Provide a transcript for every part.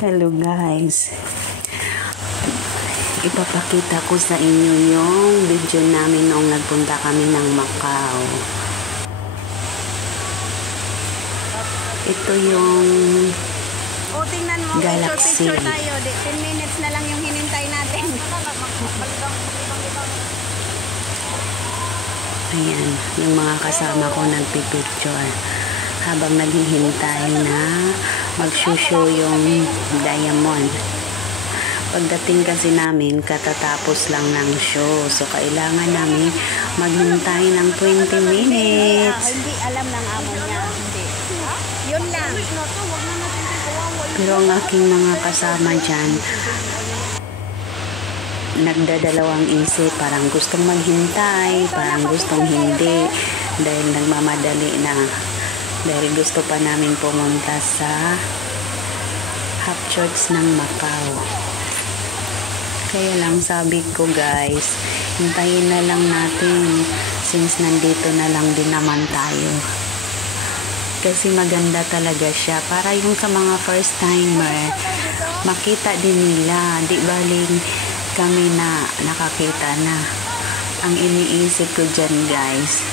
Hello guys, ipapakita ko sa inyo yung video namin noong nagpunta kami ng Macau. Ito yung tingnan mo, Galaxy. picture tayo. 10 minutes na lang yung hinintay natin. Ayan, yung mga kasama ko nagpipicture habang naghihintay na mag-show yung diamond. Pagdating kasi namin, katatapos lang ng show. So, kailangan namin maghintay ng 20 minutes. Hindi alam ng amo niya. Hindi. Yun lang. Pero ang aking mga kasama dyan, nagdadalawang isip. Parang gustong maghintay, parang gustong hindi. Dahil nagmamadali na. Dahil gusto pa namin pumunta sa Half Church ng Macau. Kaya lang sabi ko guys, hintayin na lang natin since nandito na lang din naman tayo. Kasi maganda talaga siya. Para yung sa mga first timer, makita din nila. Di baling kami na nakakita na. Ang iniisip ko dyan guys,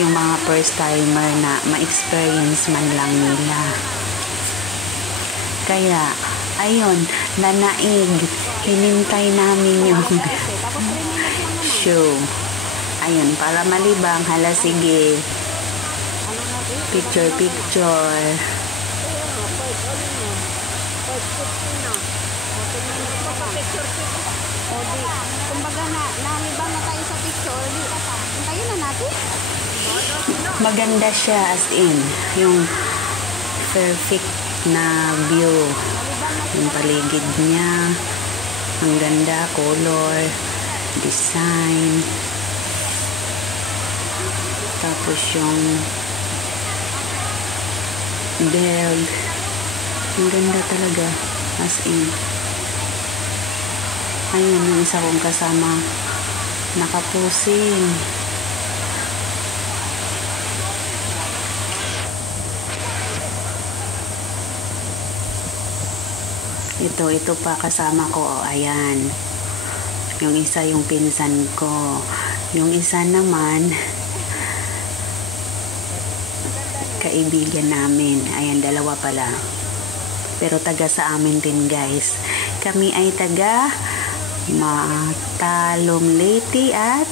yung mga first timer na ma-experience man lang nila. Kaya, ayun, nanaig. Hinintay namin yung show. Ayun, para malibang, hala sige. Picture. Kumbaga nalibang na tayo sa picture. Hintayin na natin. Maganda siya as in. Yung perfect na view. Yung paligid niya. Ang ganda, color, design. Tapos yung bell. Ang ganda talaga. As in. Ayun, yung isa kong kasama. Nakapusing. Ito pa kasama ko. O, ayan. Yung isa yung pinsan ko. Yung isa naman, kaibigan namin. Ayan, dalawa pala. Pero taga sa amin din guys. Kami ay taga Matalom Leyte at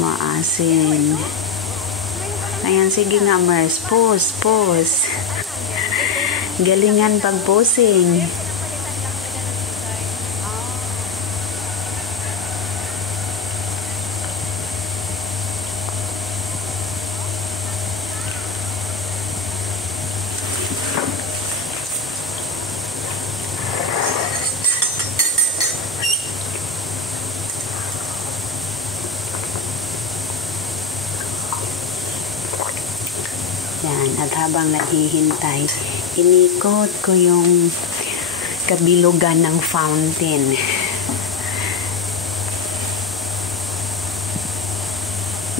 Maasin. Ayan, sige nga Mers. Pose. Galingan pag-posing. Yan, at habang naghihintay, inikot ko yung kabilugan ng fountain.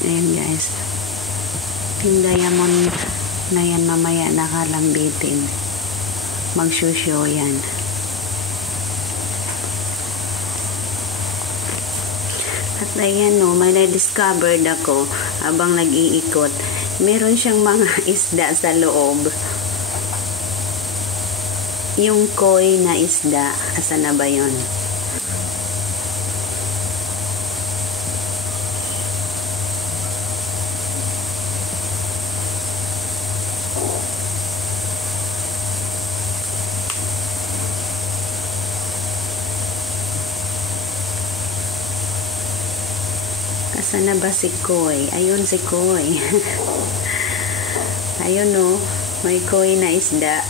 Ayan guys. Yung diamond na yan mamaya nakalambitin. Magsushow yan. At ayan o, may na-discovered ako habang nag-iikot. Meron siyang mga isda sa loob. Yung koi na isda, asan na ba yun? Asan na ba si koi? Ayun si koi. Ayun o, may koi na isda.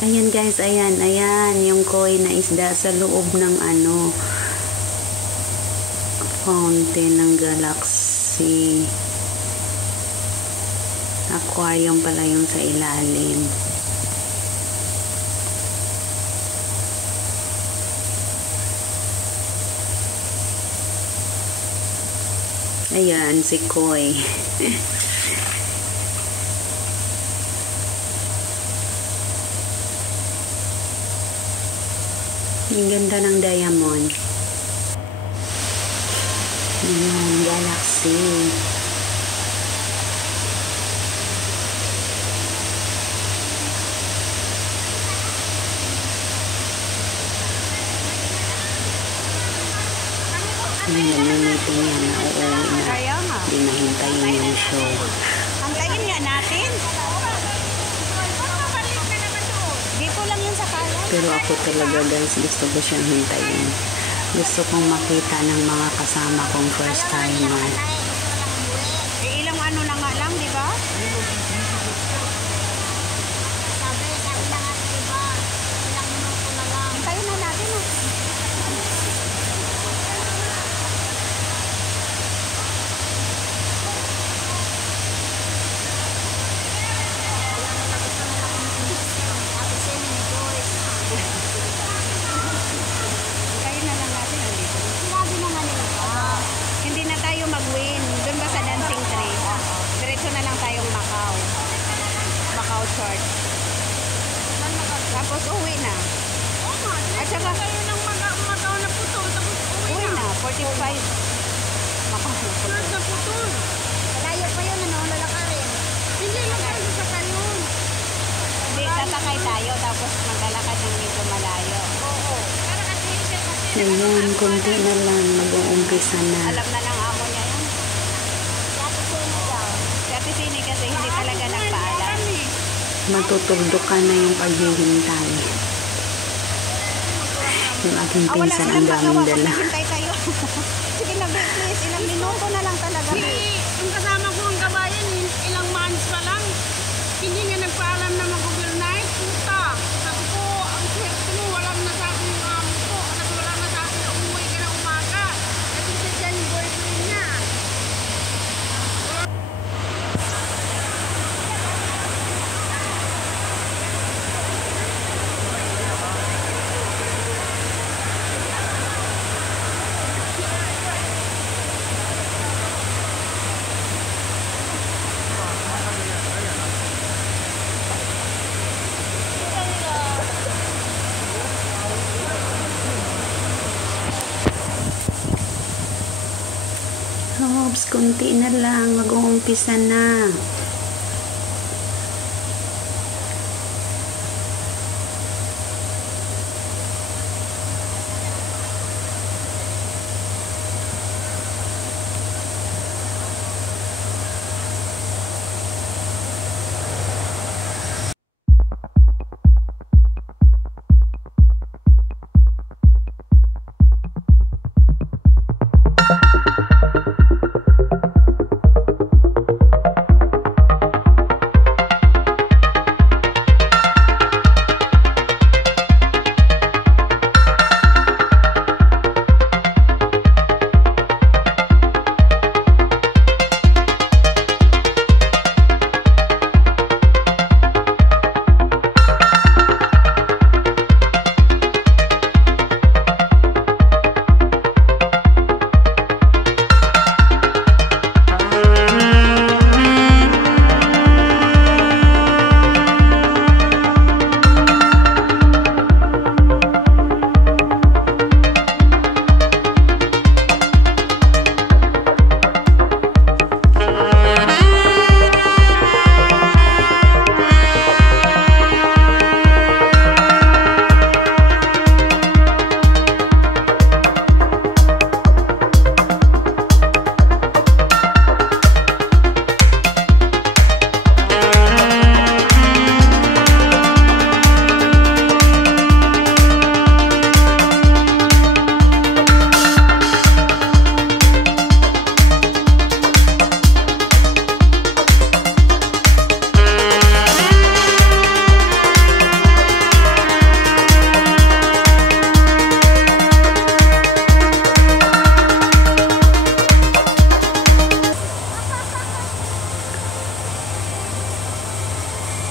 Ayan guys, ayan, yung koi na isda sa loob ng fountain ng Galaxy. Aquarium pala yung sa ilalim. Ayan, si Koy. Ang ganda ng diamond. Ayan, galaxy. Ayan, namimeeting yan na uuwi na. Kaya nga. Hindi nahintayin yung show. Antayin nga natin. Dito lang yun sa kalan. Pero ako talaga guys, gusto ko siyang hintayin. Gusto kong makita ng mga kasama kong first timer. Eh, ilang ano na nga lang, di ba? Sabi na nga, di ba? Ilang minuto na lang. Antayin na natin ah. Antayin na lang natin andito. Sinabi naman nila. Hindi na tayo mag-win. Doon ba sa dancing tree? Diretso na lang tayong Macau. Macau short. Tapos uwi na. At saka tayo ng Macau na puto. Tapos uwi na. 45. Macau na puto. Malayo pa yun, ano? Lalakarin. Hindi lang tayo sa kanyon. Hindi, tatakay tayo. Tapos maglalakad ng medyo malayo. Oo. Ayan, konti na lang. Mag-uumpisa na. Alam na lang amo niya yun. Si Ate Sini daw. Si Ate Sini kasi hindi talaga nagpaalam. Matutugdukan na yung paghihintay. Yung aking pinsan ang daming dala. Hintay tayo. Sige na, please. Ilang minuto na lang talaga. Yung kasama ko ang kabayan, ilang months pa lang, hindi nga nagpaalam na mag-overnight. Puta, sabi ko, ang swerte mo, walang nasabi yung amo ko. Kasi walang nasabi na umuwi ka na umaga. Kasi siya dyan yung boyfriend niya. Hops, konti na lang. Mag-uumpisa na.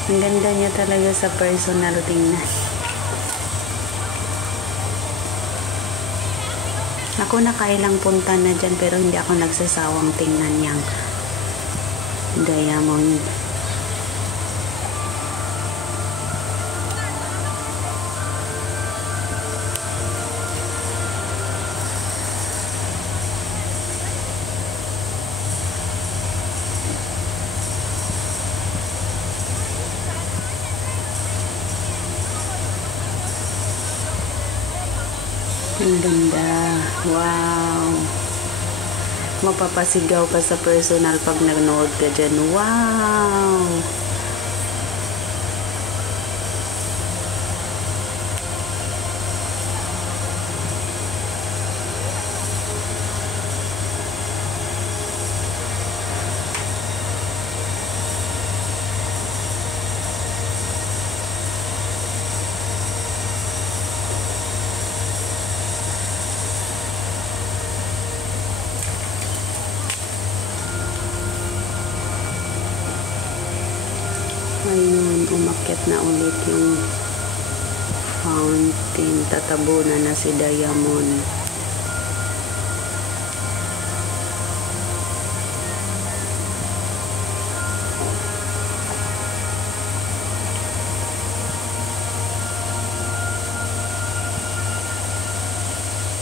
Ang ganda niya talaga sa personal tingnan. Ako nakailang punta na dyan pero hindi ako nagsasawang tingnan yung diamond. Ang ganda. Wow. Mapapasigaw ka sa personal pag nanood ka dyan. Wow. Ayun, umakyat na ulit yung fountain. Tatabunan na si Diamond.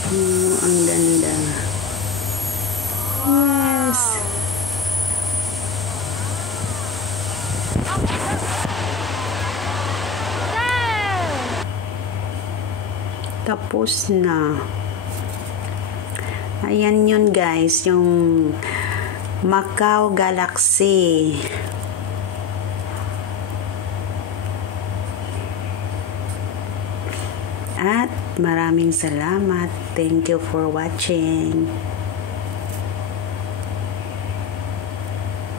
Oh, ang ganda. Yes. Tapos na. Ayan yun guys, yung Macau Galaxy. At maraming salamat. Thank you for watching.